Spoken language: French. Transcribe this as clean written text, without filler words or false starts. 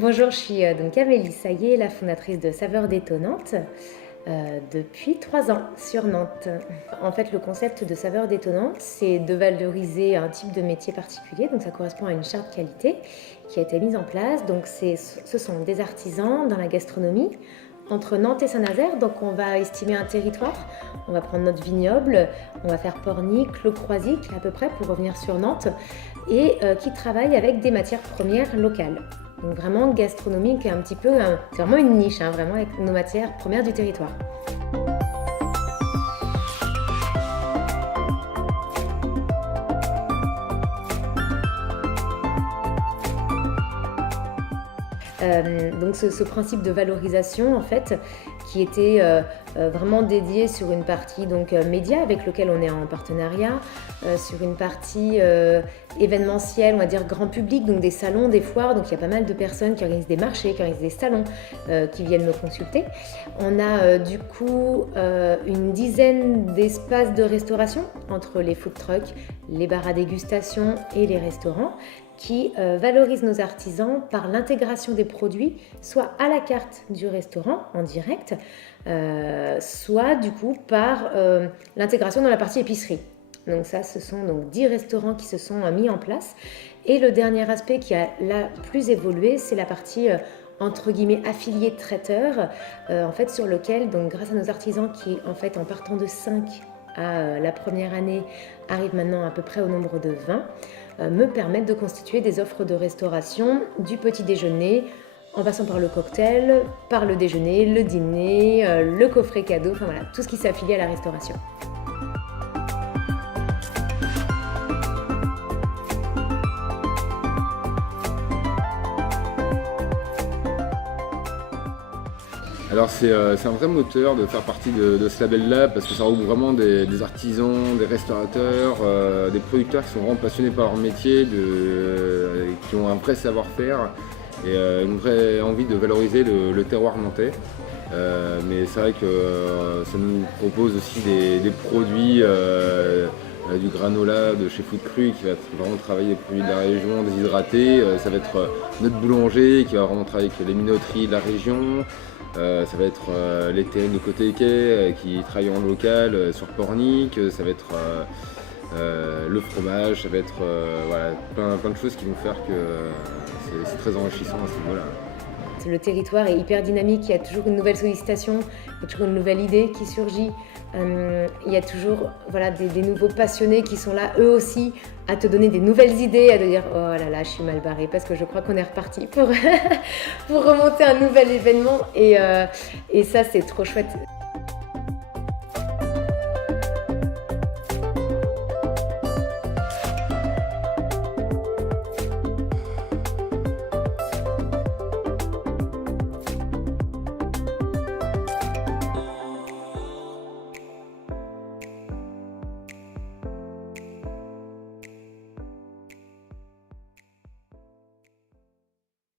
Bonjour, je suis donc Amélie Saillé, la fondatrice de Saveurs Détonnantes depuis 3 ans sur Nantes. En fait, le concept de Saveurs Détonnantes, c'est de valoriser un type de métier particulier, donc ça correspond à une charte qualité qui a été mise en place. Donc ce sont des artisans dans la gastronomie entre Nantes et Saint-Nazaire, donc on va estimer un territoire, on va prendre notre vignoble, on va faire Pornic, Le Croisic à peu près pour revenir sur Nantes, et qui travaille avec des matières premières locales. Donc vraiment gastronomique, un petit peu, c'est vraiment une niche, vraiment avec nos matières premières du territoire. Donc ce principe de valorisation en fait qui était vraiment dédié sur une partie donc média avec lequel on est en partenariat, sur une partie événementielle, on va dire grand public, donc des salons, des foires, donc il y a pas mal de personnes qui organisent des marchés, qui organisent des salons, qui viennent me consulter. On a du coup une dizaine d'espaces de restauration entre les food trucks, les bars à dégustation et les restaurants qui valorisent nos artisans par l'intégration des produits, soit à la carte du restaurant en direct, soit du coup par l'intégration dans la partie épicerie. Donc ça, ce sont donc 10 restaurants qui se sont mis en place. Et le dernier aspect qui a là plus évolué, c'est la partie entre guillemets affiliés traiteurs, en fait sur lequel, donc grâce à nos artisans qui en fait en partant de 5 à la première année arrivent maintenant à peu près au nombre de 20, me permettent de constituer des offres de restauration du petit déjeuner en passant par le cocktail, par le déjeuner, le dîner, le coffret cadeau, enfin voilà, tout ce qui s'affilie à la restauration. Alors c'est un vrai moteur de faire partie de ce label-là parce que ça regroupe vraiment des artisans, des restaurateurs, des producteurs qui sont vraiment passionnés par leur métier, qui ont un vrai savoir-faire et une vraie envie de valoriser le terroir nantais. Mais c'est vrai que ça nous propose aussi des produits, du granola de chez Food Cru qui va vraiment travailler les produits de la région déshydratés. Ça va être notre boulanger qui va vraiment travailler avec les minoteries de la région. Ça va être les terrines de côté quai qui travaillent en local sur Pornic. Ça va être le fromage. Ça va être voilà, plein de choses qui vont faire que c'est très enrichissant à ce niveau-là. Le territoire est hyper dynamique, il y a toujours une nouvelle sollicitation, il y a toujours une nouvelle idée qui surgit. Il y a toujours voilà, des nouveaux passionnés qui sont là eux aussi à te donner des nouvelles idées, à te dire oh là là je suis mal barrée parce que je crois qu'on est reparti pour remonter un nouvel événement et ça c'est trop chouette.